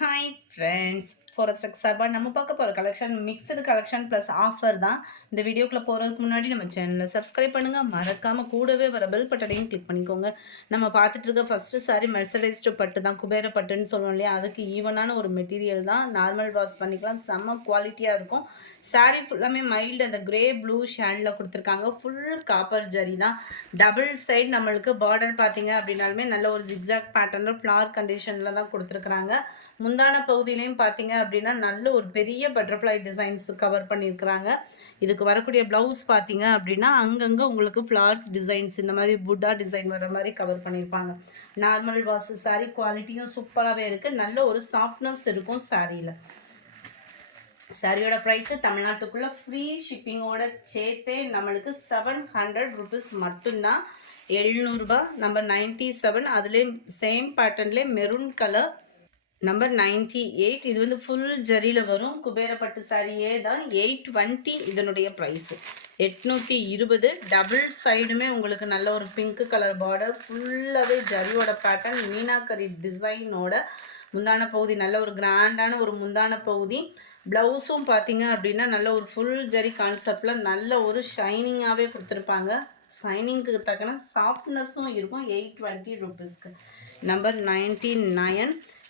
Hi friends, ஃபாரஸ்டெக் சார்பாக நம்ம பார்க்க போகிற collection mixed collection plus offer தான். இந்த வீடியோக்குள்ளே போகிறதுக்கு முன்னாடி நம்ம சேனலை சப்ஸ்கிரைப் பண்ணுங்கள், மறக்காமல் கூடவே வர பெல் பட்டனையும் கிளிக் பண்ணிக்கோங்க. நம்ம பார்த்துட்டு இருக்க ஃபஸ்ட்டு சாரி மெர்சடைஸ்டு பட்டு தான், குபேர பட்டுன்னு சொல்லுவோம் இல்லையா, அதுக்கு ஈவனான ஒரு மெட்டீரியல் தான். நார்மல் வாஷ் பண்ணிக்கலாம், செம்ம குவாலிட்டியாக இருக்கும். சாரீ ஃபுல்லாமே மைல்டு அந்த கிரே ப்ளூ ஷேடில் கொடுத்துருக்காங்க. ஃபுல் காப்பர் ஜரி தான். டபுள் சைடு நம்மளுக்கு பார்டர் பார்த்தீங்க அப்படின்னாலுமே நல்ல ஒரு ஜிக்ஸாக் பேட்டர்னில் ஃப்ளார் கண்டிஷனில் தான் கொடுத்துருக்குறாங்க. முந்தான பகுதியிலையும் பார்த்தீங்க அப்படின்னா நல்ல ஒரு பெரிய பட்டர்ஃப்ளை டிசைன்ஸ் கவர் பண்ணியிருக்கிறாங்க. இதுக்கு வரக்கூடிய ப்ளவுஸ் பார்த்தீங்க அப்படின்னா அங்கங்கே உங்களுக்கு ஃப்ளார்ஸ் டிசைன்ஸ் இந்த மாதிரி புட்டா டிசைன் வர மாதிரி கவர் பண்ணியிருப்பாங்க. நார்மல் வாஷ் சாரீ குவாலிட்டியும் சூப்பராகவே இருக்குது. நல்ல ஒரு சாஃப்ட்னஸ் இருக்கும் சாரியில். சாரியோட ப்ரைஸு தமிழ்நாட்டுக்குள்ளே ஃப்ரீ ஷிப்பிங்கோட சேர்த்தே நம்மளுக்கு 700 ருபீஸ் மட்டும்தான். 700 நம்பர் 97. அதுலேயே சேம் பேட்டர்ன்லேயே மெரூன் கலர் நம்பர் 98. இது வந்து ஃபுல் ஜரியில் வரும். குபேரப்பட்டு சாரியே தான். 820 இதனுடைய ப்ரைஸு. 820. டபுள் சைடுமே உங்களுக்கு நல்ல ஒரு பிங்க் கலர் பார்டர், ஃபுல்லாகவே ஜரியோட பேட்டர்ன், மீனாக்கரி டிசைனோட. முந்தான பகுதி நல்ல ஒரு கிராண்டான ஒரு முந்தான பகுதி. ப்ளவுஸும் பார்த்தீங்க அப்படின்னா நல்ல ஒரு ஃபுல் ஜரி கான்செப்டில் நல்ல ஒரு ஷைனிங்காகவே கொடுத்துருப்பாங்க. ஷைனிங்க்கு தக்கன சாஃப்ட்னஸும் இருக்கும். 820 ருபீஸ்க்கு. நம்பர் 99.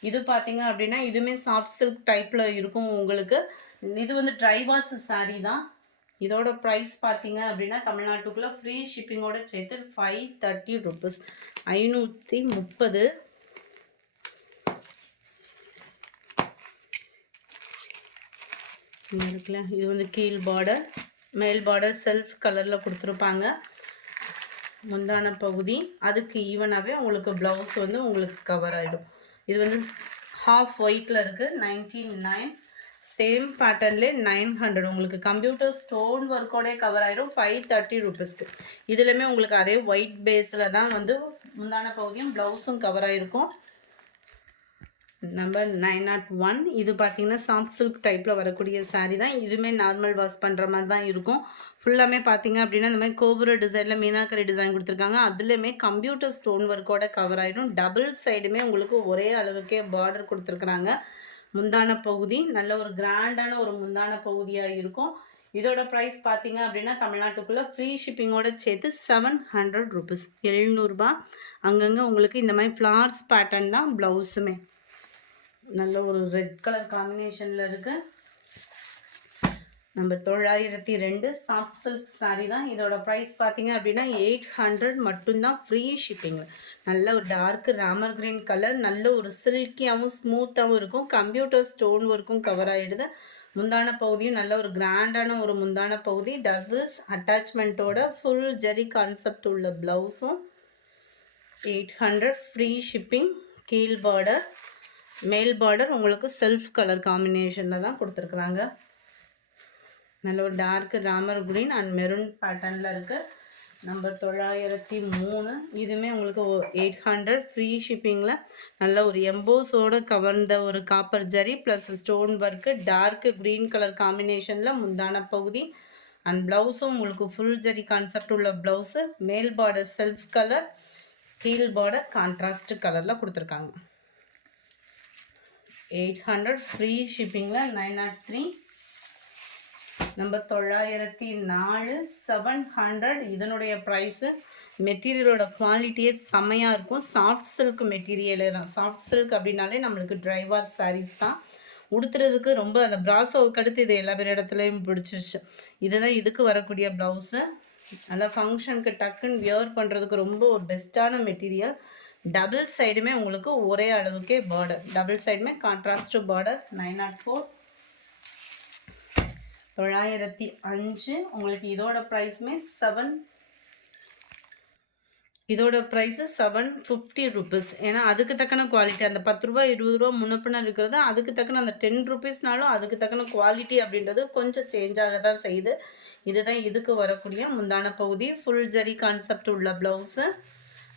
இது பார்த்தீங்க அப்படின்னா இதுவுமே சாஃப்ட் சில்க் டைப்பில் இருக்கும் உங்களுக்கு. இது வந்து ட்ரை வாஷ் சாரீ தான். இதோட ப்ரைஸ் பார்த்தீங்க அப்படின்னா தமிழ்நாட்டுக்குள்ளே ஃப்ரீ ஷிப்பிங்கோட சேர்த்து 530 ருபீஸ். 530. இருக்குல்ல, இது வந்து கீழ் பார்டர், மேல் பார்டர் செல்ஃப் கலரில் கொடுத்துருப்பாங்க. முந்தான பகுதி அதுக்கு ஈவனாகவே உங்களுக்கு ப்ளவுஸ் வந்து உங்களுக்கு கவர் ஆகிடும். இது வந்து ஹாஃப் ஒயிட்டில் இருக்குது. 99. சேம் பேட்டர்ன்லேயே 900. உங்களுக்கு கம்ப்யூட்டர் ஸ்டோன் ஒர்க்கோடே கவர் ஆகிடும். 530 ருபீஸ்க்கு. இதுலையுமே உங்களுக்கு அதே ஒயிட் பேஸில் தான் வந்து முந்தான பகுதியும் ப்ளவுஸும் கவர் ஆகிருக்கும். நம்பர் 901. இது பார்த்தீங்கன்னா சாஃப்ட் சில்க் டைப்பில் வரக்கூடிய சாரீ தான். இதுவுமே நார்மல் வாஷ் பண்ணுற மாதிரி தான் இருக்கும். ஃபுல்லாமே பார்த்தீங்க அப்படின்னா இந்த மாதிரி கோபுர டிசைனில் மீனாக்கரி டிசைன் கொடுத்துருக்காங்க. அதுலேயுமே கம்ப்யூட்டர் ஸ்டோன் ஒர்க்கோட கவர் ஆகிடும். டபுள் சைடுமே உங்களுக்கு ஒரே அளவுக்கே பார்டர் கொடுத்துருக்குறாங்க. முந்தான பகுதி நல்ல ஒரு கிராண்டான ஒரு முந்தான பகுதியாக இருக்கும். இதோட ப்ரைஸ் பார்த்தீங்க அப்படின்னா தமிழ்நாட்டுக்குள்ளே ஃப்ரீ ஷிப்பிங்கோட சேர்த்து 700 ருபீஸ். 700. அங்கங்கே உங்களுக்கு இந்த மாதிரி ஃப்ளார்ஸ் பேட்டர்ன் தான் ப்ளவுஸுமே. நல்ல ஒரு ரெட் கலர் காம்பினேஷனில் இருக்குது. நம்பர் 902. சாஃப்ட் சில்க் சாரீ தான். இதோட ப்ரைஸ் பார்த்தீங்க அப்படின்னா 800 மட்டும்தான் ஃப்ரீ ஷிப்பிங். நல்ல ஒரு டார்க் ராமர் கிரீன் கலர், நல்ல ஒரு சில்கியாகவும் ஸ்மூத்தாகவும் இருக்கும். கம்ப்யூட்டர் ஸ்டோன் ஒர்க்கும் கவர் ஆகிடுது. முந்தான பகுதியும் நல்ல ஒரு கிராண்டான ஒரு முந்தான பகுதி, டசல்ஸ் அட்டாச்மெண்ட்டோட ஃபுல் ஜரி கான்செப்ட் உள்ள ப்ளவுஸும். 800 ஃப்ரீ ஷிப்பிங். கீழ் பார்டர், மேல் பார்டர் உங்களுக்கு செல்ஃப் கலர் காம்பினேஷனில் தான் கொடுத்துருக்குறாங்க. நல்ல ஒரு dark Ramar green and maroon பேட்டர்னில் இருக்குது. நம்பர் 903. இதுவுமே உங்களுக்கு 800 ஃப்ரீ ஷிப்பிங்கில். நல்ல ஒரு எம்போஸோடு கவர்ந்த ஒரு copper zari plus stone work, dark green colour காம்பினேஷனில் முந்தான பகுதி அண்ட் ப்ளவுஸும் உங்களுக்கு ஃபுல் ஜரி கான்செப்ட் உள்ள ப்ளவுஸு. மேல் பார்டர் செல்ஃப் கலர், கீழ் பார்டர் கான்ட்ராஸ்ட் கலரில் கொடுத்துருக்காங்க. 800 ஃப்ரீ ஷிப்பிங்கில். 903. நம்பர் 904. 700. இதனுடைய ப்ரைஸு. மெட்டீரியலோட குவாலிட்டியே செம்மையாக இருக்கும். சாஃப்ட் சில்க் மெட்டீரியலே தான். சாஃப்ட் சில்க் அப்படின்னாலே நம்மளுக்கு ட்ரை வாஷ் சாரீஸ் தான். உடுத்துறதுக்கு ரொம்ப அந்த ப்ராஸோவுக்கு அடுத்து இது எல்லா பேர் இடத்துலையும் பிடிச்சிருச்சு. இதுதான் இதுக்கு வரக்கூடிய ப்ளவுஸு. நல்லா ஃபங்க்ஷனுக்கு டக்குன்னு வியர் பண்ணுறதுக்கு ரொம்ப ஒரு பெஸ்ட்டான மெட்டீரியல். டபுள் சைடுமே உங்களுக்கு ஒரே அளவுக்கே பார்டர், டபுள் சைடுமே கான்ட்ராஸ்ட் பார்டர். 904. 905. உங்களுக்கு இதோட ப்ரைஸுமே இதோட ப்ரைஸு 750 ருபீஸ். ஏன்னா அதுக்கு தக்கன குவாலிட்டி, அந்த 10 ரூபா 20 ரூபா முன்னப்பின இருக்கிறது அதுக்கு தக்கன அந்த 10 ருபீஸ்னாலும் அதுக்கு தக்கன குவாலிட்டி அப்படின்றது கொஞ்சம் சேஞ்ச் ஆக தான் செய்யுது. இதுதான் இதுக்கு வரக்கூடிய முந்தான பகுதி. ஃபுல் ஜரி கான்செப்ட் உள்ள ப்ளவுஸு.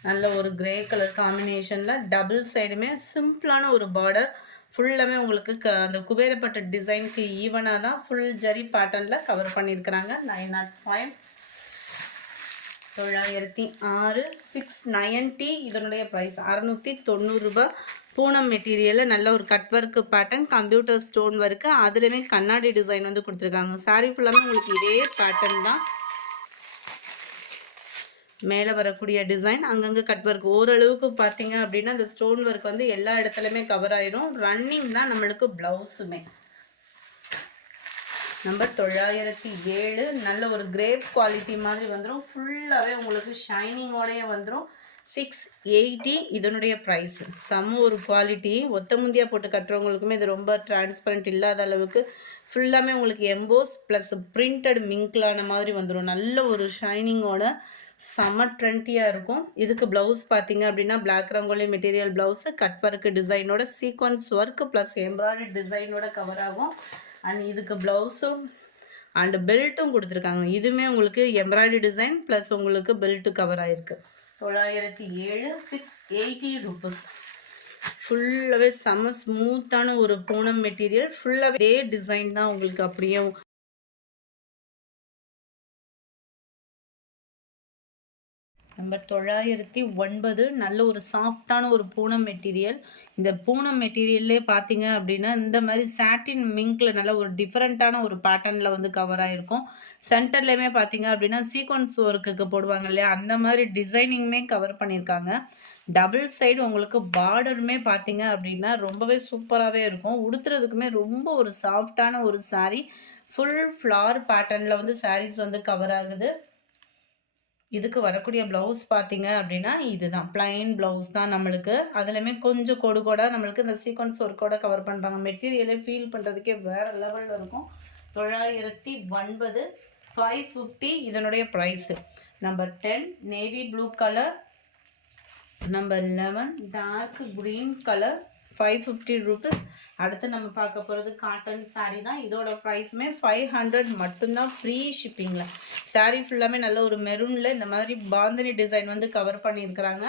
நல்ல ஒரு கிரே கலர் காம்பினேஷனில் டபுள் சைடுமே சிம்பிளான ஒரு பார்டர். ஃபுல்லாமே உங்களுக்கு அந்த குபேரப்பட்ட டிசைனுக்கு ஈவனாக தான் ஃபுல் ஜரி பேட்டர்னில் கவர் பண்ணியிருக்கிறாங்க. 905. 906. 690. இதனுடைய ப்ரைஸ் 690 ரூபா. பூனம் மெட்டீரியலில் நல்ல ஒரு cut work pattern, computer stone work, அதுலேயுமே கண்ணாடி டிசைன் வந்து கொடுத்துருக்காங்க. சாரீ ஃபுல்லாமே உங்களுக்கு இதே பேட்டர்ன் தான். மேலே வரக்கூடிய டிசைன் அங்கங்கே கட் ஒர்க். ஓரளவுக்கு பார்த்தீங்க அப்படின்னா அந்த ஸ்டோன் ஒர்க் வந்து எல்லா இடத்துலையுமே கவர் ஆயிரும். ரன்னிங் தான் நம்மளுக்கு ப்ளவுஸுமே. நம்பர் 907. நல்ல ஒரு கிரேப் குவாலிட்டி மாதிரி வந்துடும். ஃபுல்லாகவே உங்களுக்கு ஷைனிங்கோடையே வந்துடும். 680 இதனுடைய ப்ரைஸ். செம்ம ஒரு குவாலிட்டி. ஒத்த முந்தியாக போட்டு கட்டுறவங்களுக்குமே இது ரொம்ப டிரான்ஸ்பரண்ட் இல்லாத அளவுக்கு ஃபுல்லாமே உங்களுக்கு எம்போஸ் ப்ளஸ் பிரிண்டட் மிங்க்லான மாதிரி வந்துடும். நல்ல ஒரு ஷைனிங்கோட செம்ம ட்ரெண்டியாக இருக்கும். இதுக்கு ப்ளவுஸ் பார்த்தீங்க அப்படின்னா black rangoli material blouse, cut work டிசைனோட சீக்வன்ஸ் ஒர்க்கு ப்ளஸ் எம்ப்ராய்டரி டிசைனோட கவர் ஆகும். அண்ட் இதுக்கு ப்ளவுஸும் அண்ட் பெல்ட்டும் கொடுத்துருக்காங்க. இதுவுமே உங்களுக்கு எம்ப்ராய்டரி டிசைன் ப்ளஸ் உங்களுக்கு பெல்ட்டு கவர் ஆகிருக்கு. 907. 680 ருபீஸ். ஃபுல்லாகவே செம்ம ஸ்மூத்தான ஒரு பூனம் மெட்டீரியல். ஃபுல்லாகவே இதே டிசைன் தான் உங்களுக்கு அப்படியே. நம்பர் 909. நல்ல ஒரு சாஃப்டான ஒரு பூனம் மெட்டீரியல். இந்த பூனம் மெட்டீரியல்லே பார்த்தீங்க அப்படின்னா இந்த மாதிரி சாட்டின் மிங்க்ல நல்ல ஒரு டிஃப்ரெண்ட்டான ஒரு பேட்டர்னில் வந்து கவர் ஆகிருக்கும். சென்டர்லேயுமே பார்த்தீங்க அப்படின்னா சீக்வன்ஸ் ஒர்க்குக்கு போடுவாங்க இல்லையா, அந்த மாதிரி டிசைனிங்குமே கவர் பண்ணியிருக்காங்க. டபுள் சைடு உங்களுக்கு பார்டருமே பார்த்தீங்க அப்படின்னா ரொம்பவே சூப்பராகவே இருக்கும். உடுத்துறதுக்குமே ரொம்ப ஒரு சாஃப்டான ஒரு சாரீ. ஃபுல் ஃப்ளார் பேட்டர்னில் வந்து சாரீஸ் வந்து கவர் ஆகுது. இதுக்கு வரக்கூடிய ப்ளவுஸ் பார்த்தீங்க அப்படின்னா இதுதான் பிளைன் ப்ளவுஸ் தான் நம்மளுக்கு. அதுலேயுமே கொஞ்சம் கோடு கோடாக நம்மளுக்கு இந்த சீக்வன்ஸ் ஒர்க்கோட கவர் பண்ணுறாங்க. மெட்டீரியலே ஃபீல் பண்ணுறதுக்கே வேறு லெவலில் இருக்கும். 909. 550 இதனுடைய price. Number 10 navy blue colour. Number 11 dark green colour. 550 rupees. அடுத்து நம்ம பார்க்க போகிறது காட்டன் சாரீ தான். இதோட ப்ரைஸுமே 500 மட்டும்தான், ஃப்ரீ ஷிப்பிங்கில். சாரீ ஃபுல்லாமே நல்ல ஒரு மெரூனில் இந்த மாதிரி பாந்தினி டிசைன் வந்து கவர் பண்ணியிருக்கிறாங்க.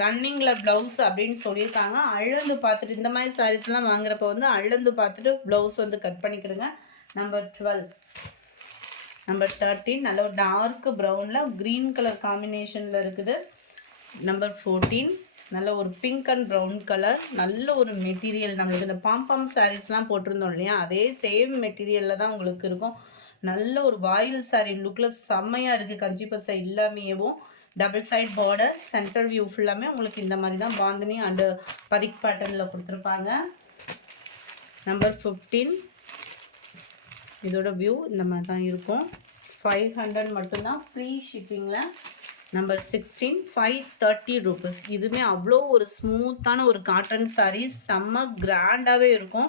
ரன்னிங்கில் ப்ளவுஸ் அப்படின்னு சொல்லியிருக்காங்க. அழந்து பார்த்துட்டு இந்த மாதிரி சாரீஸ்லாம் வாங்குறப்ப வந்து அழந்து பார்த்துட்டு ப்ளவுஸ் வந்து கட் பண்ணிக்கிடுங்க. நம்பர் 12. நம்பர் 13 நல்ல ஒரு டார்க் ப்ரௌனில் க்ரீன் கலர் காம்பினேஷனில் இருக்குது. நம்பர் 14 நல்ல ஒரு பிங்க் அண்ட் ப்ரௌன் கலர். நல்ல ஒரு மெட்டீரியல். நம்மளுக்கு இந்த பாம்பாம் சாரீஸ்லாம் போட்டிருந்தோம் இல்லையா, அதே சேம் மெட்டீரியலில் தான் உங்களுக்கு இருக்கும். நல்ல ஒரு வாயில் சாரீ லுக்கில் செம்மையாக இருக்குது. கஞ்சி பசை இல்லாமையவும் double side border, center view ஃபுல்லாமே உங்களுக்கு இந்த மாதிரி தான் பாந்தினி அண்டு பதிக் பேட்டர்னில் கொடுத்துருப்பாங்க. நம்பர் 15 இதோட வியூ இந்த மாதிரி தான் இருக்கும். 500 மட்டும்தான், ஃப்ரீ ஷிப்பிங்கில். Number 16 530 rupees. இதுவுமே அவ்வளோ ஒரு ஸ்மூத்தான ஒரு காட்டன் சாரீ. செம்ம கிராண்டாகவே இருக்கும்.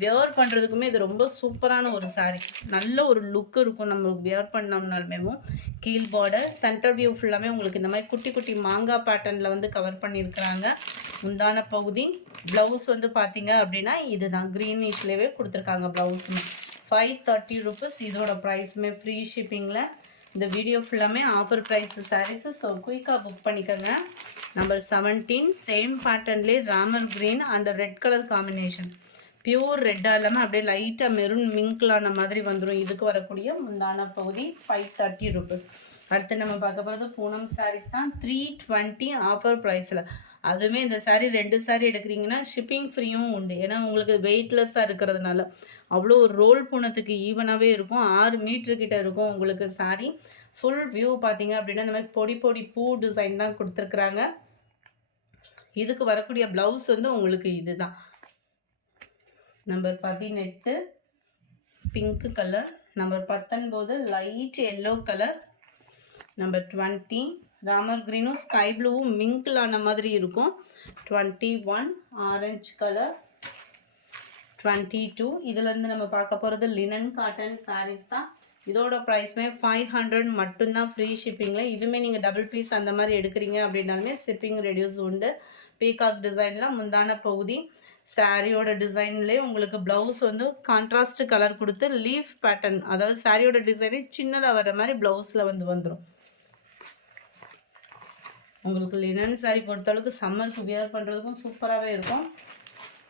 வியர் பண்ணுறதுக்குமே இது ரொம்ப சூப்பரான ஒரு சாரீ. நல்ல ஒரு லுக் இருக்கும் நம்மளுக்கு வியர் பண்ணோம்னாலுமேவும். கீழ் பார்டர், சென்டர் வியூ ஃபுல்லாமே உங்களுக்கு இந்த மாதிரி குட்டி குட்டி மாங்காய் பேட்டர்னில் வந்து கவர் பண்ணியிருக்கிறாங்க. முந்தான பகுதி. ப்ளவுஸ் வந்து பார்த்தீங்க அப்படின்னா இதுதான் க்ரீனிஷ்லேயே கொடுத்துருக்காங்க ப்ளவுஸுமே. 530 ருபீஸ் இதோட ப்ரைஸுமே, ஃப்ரீ ஷிப்பிங்கில். இந்த வீடியோ ஃபுல்லாமே ஆஃபர் ப்ரைஸ் சாரீஸு. ஸோ குயிக்காக புக் பண்ணிக்கோங்க. நம்பர் 17 சேம் பேட்டர்ன்லேயே Ramar green and red colour combination. Pure ரெட்டாக இல்லாமல் அப்படியே லைட்டாக மெரூன் மிங்க்லான மாதிரி வந்துடும். இதுக்கு வரக்கூடிய முந்தான பகுதி. 530 ருபீஸ். அடுத்து நம்ம பார்க்க போகிறது பூனம் சாரீஸ் தான். 320 ஆஃபர் ப்ரைஸில். அதுவுமே இந்த சாரீ 2 சாரீ எடுக்கிறீங்கன்னா ஷிப்பிங் ஃப்ரீயும் உண்டு. ஏன்னா உங்களுக்கு வெயிட்லெஸ்ஸாக இருக்கிறதுனால அவ்வளோ ஒரு ரோல் பூனத்துக்கு ஈவனாகவே இருக்கும். 6 மீட்டர்கிட்ட இருக்கும் உங்களுக்கு சாரீ. ஃபுல் வியூ பார்த்தீங்க அப்படின்னா இந்த மாதிரி பொடி பொடி பூ டிசைன் தான் கொடுத்துருக்குறாங்க. இதுக்கு வரக்கூடிய ப்ளவுஸ் வந்து உங்களுக்கு இதுதான். Number 18 pink colour. Number 19 light yellow colour. Number 20 Ramar க்ரீனும் ஸ்கை ப்ளூவும் மிங்க்லான மாதிரி இருக்கும். 21 ஆரஞ்சு கலர். 22 இதுலேருந்து நம்ம பார்க்க போகிறது லினன் காட்டன் சாரீஸ் தான். இதோட ப்ரைஸ்மே 500 மட்டும்தான், ஃப்ரீ ஷிப்பிங்கில். இதுவுமே நீங்கள் டபுள் பீஸ் அந்த மாதிரி எடுக்கிறீங்க அப்படின்னாலுமே ஷிப்பிங் ரெடியூஸ் உண்டு. பீகாக் டிசைனில் முந்தான பகுதி. சாரியோட டிசைன்லேயே உங்களுக்கு ப்ளவுஸ் வந்து கான்ட்ராஸ்ட் கலர் கொடுத்து லீஃப் பேட்டர்ன், அதாவது சாரியோட டிசைனே சின்னதாக வர்ற மாதிரி ப்ளவுஸில் வந்து வந்துடும். உங்களுக்கு லினன் சாரீ பொறுத்தளவுக்கு சம்மருக்கு வியர் பண்ணுறதுக்கும் சூப்பராகவே இருக்கும்.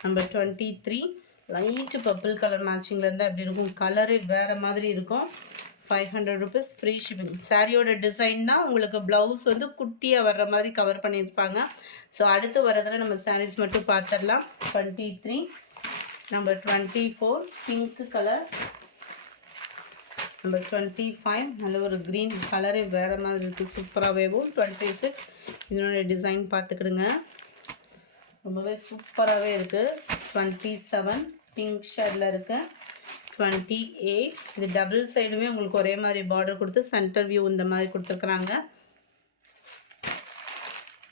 நம்பர் 23 லைட்டு பர்பிள் கலர் மேட்சிங்கில் இருந்தால் எப்படி இருக்கும், கலரே வேறு மாதிரி இருக்கும். 500 rupees ஃப்ரீ ஷிப்பிங். சாரியோட டிசைன் தான் உங்களுக்கு ப்ளவுஸ் வந்து குட்டியாக வர்ற மாதிரி கவர் பண்ணியிருப்பாங்க. ஸோ அடுத்து வரதில் நம்ம சாரீஸ் மட்டும் பார்த்துடலாம். 23, நம்பர் 24 பிங்க் கலர், நம்பர் 25 நல்ல ஒரு க்ரீன் கலரே வேறு மாதிரி இருக்குது, சூப்பராகவேவும். 26 இதனுடைய டிசைன் பார்த்துக்கிடுங்க, ரொம்பவே சூப்பராகவே இருக்குது. 27 பிங்க் ஷேடில் இருக்குது. 28 இது டபுள் சைடுமே உங்களுக்கு ஒரே மாதிரி பார்டர் கொடுத்து சென்டர் வியூ இந்த மாதிரி கொடுத்துருக்குறாங்க.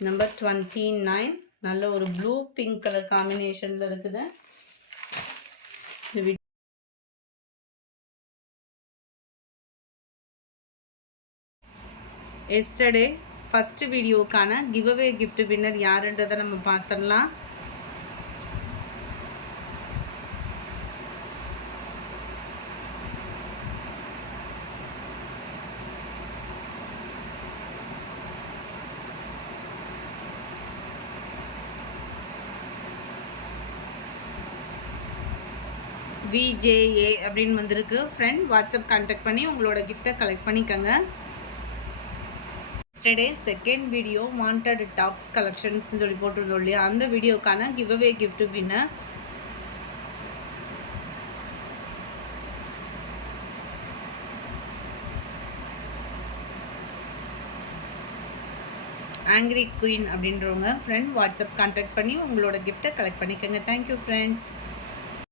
நம்பர் 29 நல்ல ஒரு ப்ளூ பிங்க் கலர் காம்பினேஷனில் இருக்குது. எஸ்டர்டே ஃபஸ்ட்டு வீடியோக்கான கிவ்அவே கிஃப்ட் வின்னர் யாருன்றதை நம்ம பார்த்துடலாம். VJA அப்படின்னு வந்திருக்கு. ஃப்ரெண்ட் வாட்ஸ்அப் கான்டாக்ட் பண்ணி உங்களோட கிஃப்ட்டை கலெக்ட் பண்ணிக்கோங்க. Yesterday second video wanted tops கலெக்ஷன்ஸ்னு சொல்லி போட்டிருந்தோம் இல்லையா, அந்த வீடியோக்கான giveaway gift winner angry queen அப்படின்றவங்க. ஃப்ரெண்ட் வாட்ஸ்அப் கான்டாக்ட் பண்ணி உங்களோட கிஃப்ட்டை கலெக்ட் பண்ணிக்கோங்க. Thank you friends.